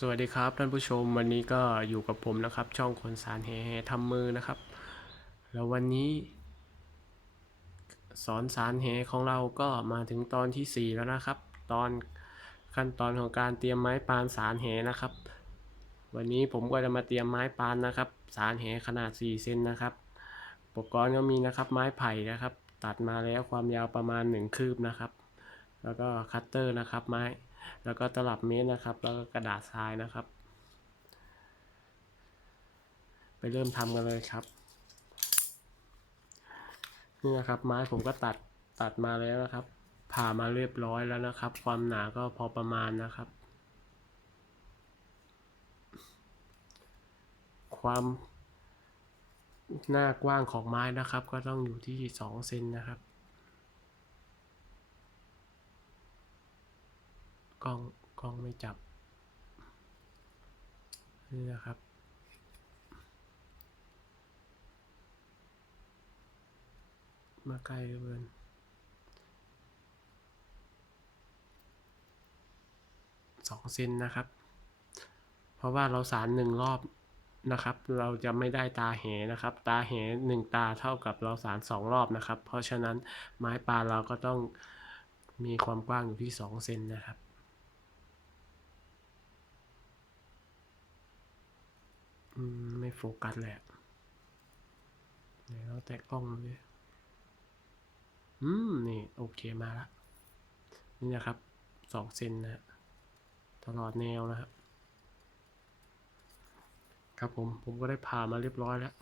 สวัสดีครับท่านผู้ชมวันนี้ก็อยู่กับผมนะครับ ช่องคนสารแห่ทำมือนะครับ แล้ววันนี้ สอนสารแหของเราก็มาถึงตอนที่ 4 แล้วนะครับ ตอนขั้นตอนของการเตรียมไม้ปานสารแหนะครับ วันนี้ผมก็จะมาเตรียมไม้ปานนะครับ สารแหขนาด4เซนนะครับ อุปกรณ์ก็มีนะครับไม้ไผ่นะครับ ตัดมาแล้วความยาวประมาณ 1 คืบนะครับ แล้วก็คัตเตอร์นะครับไม้ แล้วก็ตลับเมตรนะครับ แล้วก็กระดาษทรายนะครับ ไปเริ่มทำกันเลยครับ นี่นะครับไม้ผมก็ตัดตัดมาแล้วนะครับ ผ่ามาเรียบร้อยแล้วนะครับ ความหนาก็พอประมาณนะครับ ความหน้ากว้างของไม้นะครับ ก็ต้องอยู่ที่2เซนนะครับ ล้องกล้องไม่จับนี่นะครับ มาใกล้เกินสองเซนนะครับ เพราะว่าเราสารหนึ่งรอบนะครับ เราจะไม่ได้ตาเหนะครับ ตาเหหนึ่งตาเท่ากับเราสารสองรอบนะครับ เพราะฉะนั้นไม้ปลาเราก็ต้องมีความกว้างอยู่ที่สองเซนนะครับ อืม ไม่โฟกัสเลยอะเดี๋ยวเราแตะกล้องเลยอืม นี่ โอเคมาละ นี่นะครับสองเซนนะฮะตลอดแนวนะครับ ครับผม ผมก็ได้ผ่ามาเรียบร้อยแล้ว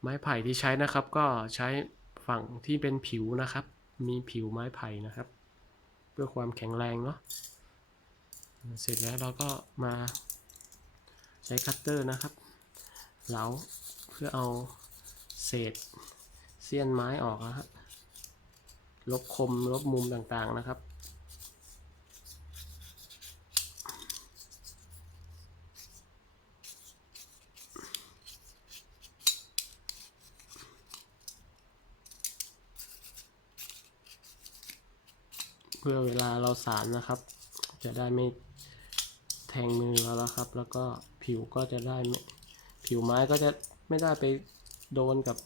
ไม้ไผ่ที่ใช้นะครับ ก็ใช้ฝั่งที่เป็นผิวนะครับ มีผิวไม้ไผ่นะครับ เพื่อความแข็งแรงเนาะ เสร็จแล้วเราก็มา ใช้คัตเตอร์นะครับเหลาเพื่อเอาเศษเสี้ยนไม้ออกนะครับลบคมลบมุมต่างๆนะครับเพื่อเวลาเราสารนะครับ จะได้ไม่แทงมือเราแล้วครับ แล้วก็ ผิวก็จะได้ไม่ผิวไม้ก็จะไม่ได้ไปโดนกับ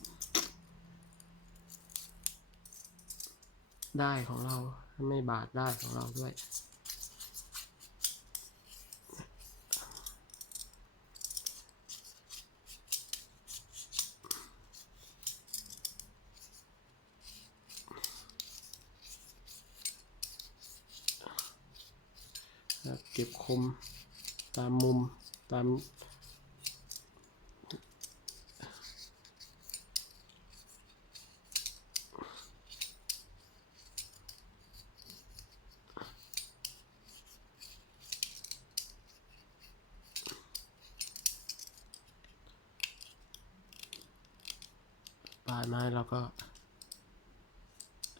ได้ของเราไม่บาดได้ของเราด้วยเก็บคมตามมุม ตามปลายไม้เราก็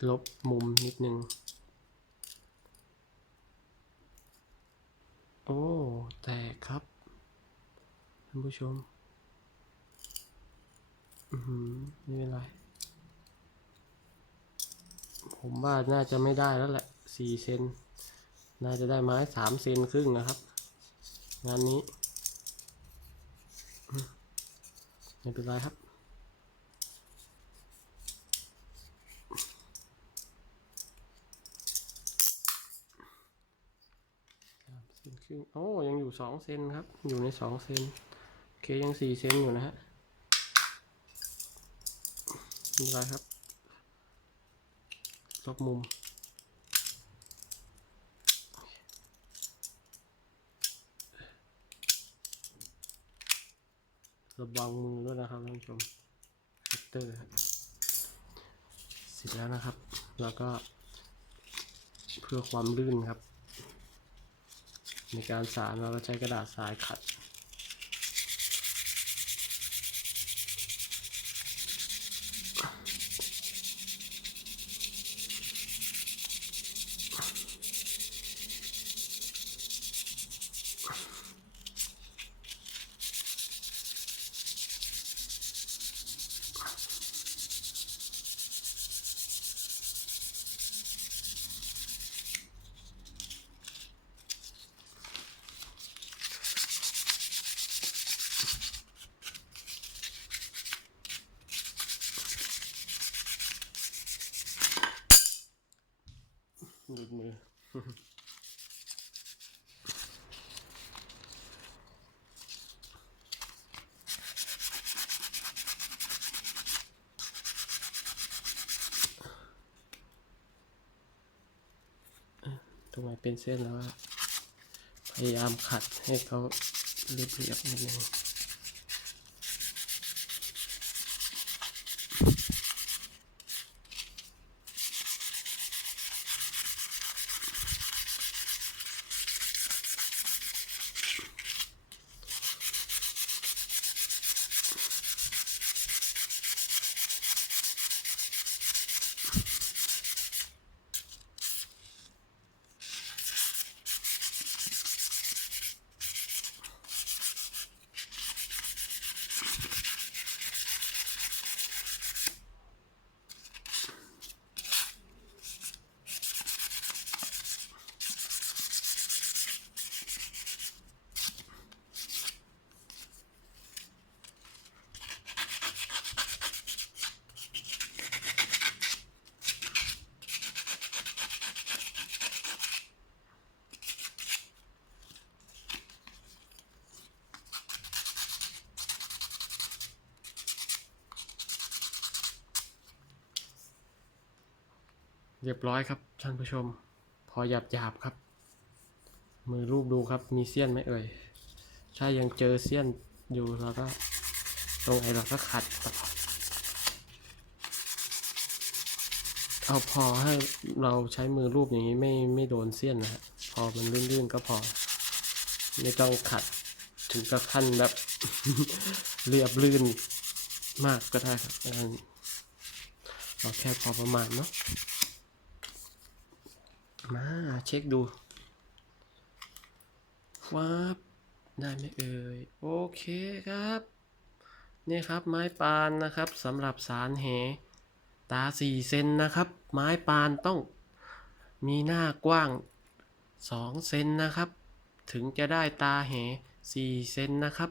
ลบมุมนิดนึง โอ้ แตกครับ ท่านผู้ชม อือหือไม่เป็นไร ผมว่าน่าจะไม่ได้แล้วแหละสี่เซน น่าจะได้ไม้สามเซนครึ่งนะครับ งานนี้ ไม่เป็นไรครับสามเซนครึ่งโอ้ยังอยู่สองเซนครับ อยู่ในสองเซน เคยังสี่เซนอยู่นะฮะนี่ไรครับลบมุมระวังมือด้วยนะครับท่านผู้ชมคัตเตอร์เสร็จแล้วนะครับ แล้วก็ เพื่อความลื่นครับ ในการสารเราก็ใช้กระดาษทรายขัด มือ ตรงไหนเป็นเส้นแล้วพยายามขัดให้เขาเรียบๆนิดนึง เรียบร้อยครับท่านผู้ชม พอหยาบหยาบครับ มือรูปดูครับมีเสี้ยนไหมเอ่ย ถ้ายังเจอเสี้ยนอยู่เราก็ตรงไหนเราก็ขัด เอาพอให้เราใช้มือรูปอย่างนี้ไม่ไม่โดนเสี้ยนนะฮะพอมันลื่นๆก็พอ ไม่ต้องขัดถึงกับขั้นแบบเรียบลื่นมากก็ได้ครับเราแค่พอประมาณเนาะ มาเช็คดูว้าบได้ไหมเอ่ย โอเคครับ นี่ครับไม้ปานนะครับสำหรับสารแหตา 4 เซนนะครับ ไม้ปานต้องมีหน้ากว้าง 2 เซนนะครับ ถึงจะได้ตาแห4 เซนนะครับ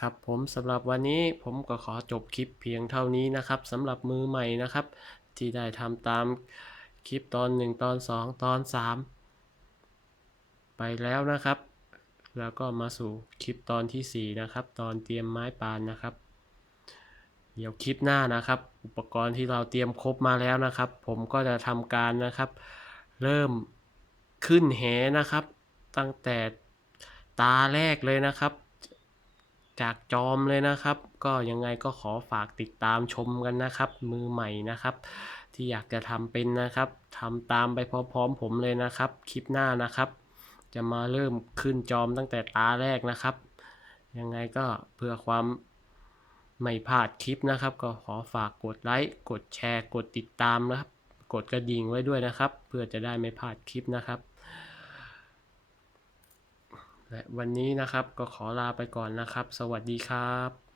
ครับผมสำหรับวันนี้ผมก็ขอจบคลิปเพียงเท่านี้นะครับสำหรับมือใหม่นะครับ ที่ได้ทำตาม คลิปตอน 1 ตอน 2 ตอน 3 ไปแล้วนะครับ แล้วก็มาสู่คลิปตอนทีสี่ 4 นะครับ ตอนเตรียมไม้ปานนะครับ เดี๋ยวคลิปหน้านะครับ อุปกรณ์ที่เราเตรียมครบมาแล้วนะครับ ผมก็จะทำการนะครับ เริ่มขึ้นแหนะครับ ตั้งแต่ตาแรกเลยนะครับ จากจอมเลยนะครับ ก็ยังไงก็ขอฝากติดตามชมกันนะครับ มือใหม่นะครับ ที่อยากจะทำเป็นนะครับทำตามไปพร้อมๆผมเลยนะครับ คลิปหน้านะครับ จะมาเริ่มขึ้นจอมตั้งแต่ตาแรกนะครับ ยังไงก็เพื่อความไม่พลาดคลิปนะครับ ก็ขอฝากกดไลค์กดแชร์ กดติดตามนะครับ กดกระดิ่งไว้ด้วยนะครับ เพื่อจะได้ไม่พลาดคลิปนะครับ และวันนี้นะครับก็ขอลาไปก่อนนะครับ สวัสดีครับ